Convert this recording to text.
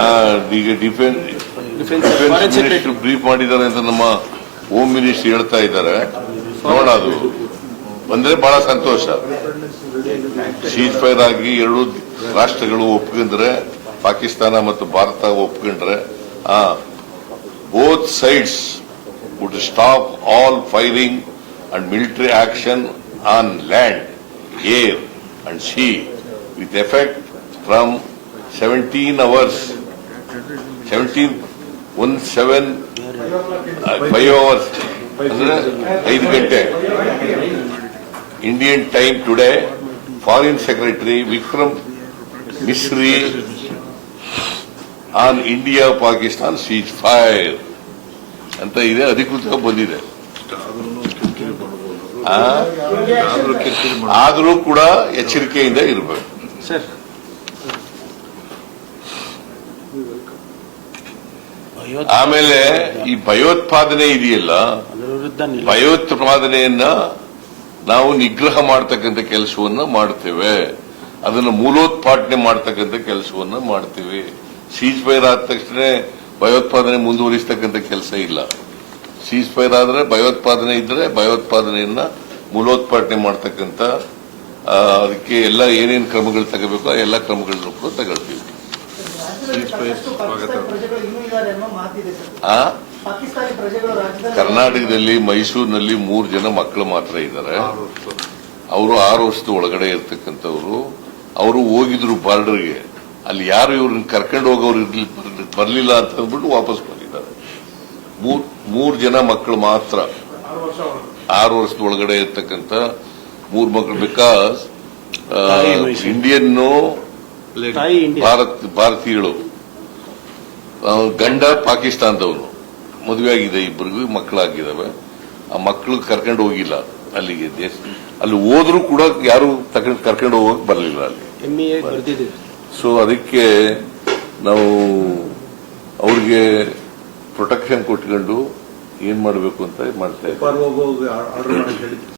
ಆ, ಈಗ defence defence brief ಮಾಡಿದ್ದಾರೆ ಅಂತ ನಮ್ಮ ಹೋಮ್ ಮಿನಿಸ್ಟರ್ ಹೇಳ್ತಾ ಇದ್ದಾರೆ. ನೋಡ ಅದು. ಬಂದ್ರೆ ಬಹಳ ಸಂತೋಷ. ಸೀಜ್ ಫೈರ್ ಆಗಿ ಎರಡು ರಾಷ್ಟ್ರಗಳು ಒಪ್ಕೊಂಡ್ರೆ ಪಾಕಿಸ್ತಾನ ಮತ್ತು ಭಾರತ ಒಪ್ಕೊಂಡ್ರೆ ಆ both sides would stop all firing and military action on land air and sea with effect from seventeen hours seventeen one seven five hours ಅಂದ್ರೆ ಐದು ಗಂಟೆ. Indian time today foreign secretary Vikram Misri on India Pakistan ceasefire ಅಂತ ಇದೆ ಅಧಿಕೃತ ಬಂದಿದೆ. ಆದರೂ ಕೂಡ ಎಚ್ಚರಿಕೆಯಿಂದ ಇರಬೇಕು. ಆಮೇಲೆ ಈ ಭಯೋತ್ಪಾದನೆ ಇದೆಯಲ್ಲ? ಭಯೋತ್ಪಾದನೆಯನ್ನ ನಾವು ನಿಗ್ರಹ ಮಾಡತಕ್ಕಂಥ ಕೆಲಸವನ್ನ ಮಾಡ್ತೇವೆ. ಅದನ್ನು ಮೂಲೋತ್ಪಾದನೆ ಮಾಡತಕ್ಕಂಥ ಕೆಲಸವನ್ನ ಮಾಡ್ತೀವಿ. ಸೀಜ್ ಫೈರ್ ಆದ ತಕ್ಷಣ ಭಯೋತ್ಪಾದನೆ ಮುಂದುವರಿಸ್ತಕ್ಕಂಥ ಕೆಲಸ ಇಲ್ಲ. ಸೀಜ್ ಫೈರ್ ಆದ್ರೆ ಭಯೋತ್ಪಾದನೆ ಇದ್ರೆ ಭಯೋತ್ಪಾದನೆಯನ್ನ ಮೂಲೋತ್ಪಾದನೆ ಮಾಡ್ತಕ್ಕಂಥ ಅದಕ್ಕೆ ಎಲ್ಲ ಏನೇನು ಕ್ರಮಗಳು ತಗೋಬೇಕು ಎಲ್ಲ ಕ್ರಮಗಳನ್ನು ಕೂಡ ತಗೊಳ್ತೀವಿ. ಕರ್ನಾಟಕದಲ್ಲಿ ಮೈಸೂರಿನಲ್ಲಿ ಮೂರು ಜನ ಮಕ್ಕಳು ಮಾತ್ರ ಇದ್ದಾರೆ. ಅವರು ಆರು ವರ್ಷದ ಒಳಗಡೆ ಇರ್ತಕ್ಕಂಥವ್ರು. ಅವರು ಹೋಗಿದ್ರು ಬಾರ್ಡರ್ಗೆ. ಅಲ್ಲಿ ಯಾರು ಇವ್ರನ್ನ ಕರ್ಕೊಂಡು ಹೋಗೋರು ಬರಲಿಲ್ಲ ಬರ್ಲಿಲ್ಲ ಅಂತ ಅಂದ್ಬಿಟ್ಟು ವಾಪಸ್ ಬಂದಿದ್ದಾರೆ. ಮೂರು ಜನ ಮಕ್ಕಳು ಮಾತ್ರ. ಆರು ವರ್ಷದ ಒಳಗಡೆ ಇರ್ತಕ್ಕಂಥ ಮೂರು ಮಕ್ಕಳು ಬಿಕಾಸ್ ಇಂಡಿಯನ್ನು ಇಂಡಿಯನ್ ಭಾರತ್ ಭಾರತೀಯಳು. ಗಂಡ ಪಾಕಿಸ್ತಾನದವನು. ಮದುವೆ ಆಗಿದೆ ಇಬ್ಬರಿಗೂ ಮಕ್ಕಳಾಗಿದ್ದಾವೆ. ಆ ಮಕ್ಕಳು ಕರ್ಕೊಂಡು ಹೋಗಿಲ್ಲ ಅಲ್ಲಿಗೆ ದೇಶ. ಅಲ್ಲಿ ಹೋದ್ರೂ ಕೂಡ ಯಾರು ತಗೊಂಡು ಕರ್ಕೊಂಡು ಹೋಗಕ್ ಬರಲಿಲ್ಲ ಅಲ್ಲಿ. ಸೊ ಅದಕ್ಕೆ ನಾವು ಅವ್ರಿಗೆ ಪ್ರೊಟೆಕ್ಷನ್ ಕೊಟ್ಕೊಂಡು ಏನ್ ಮಾಡಬೇಕು ಅಂತ ಮಾಡ್ತಾ ಇದ್ದೀವಿ.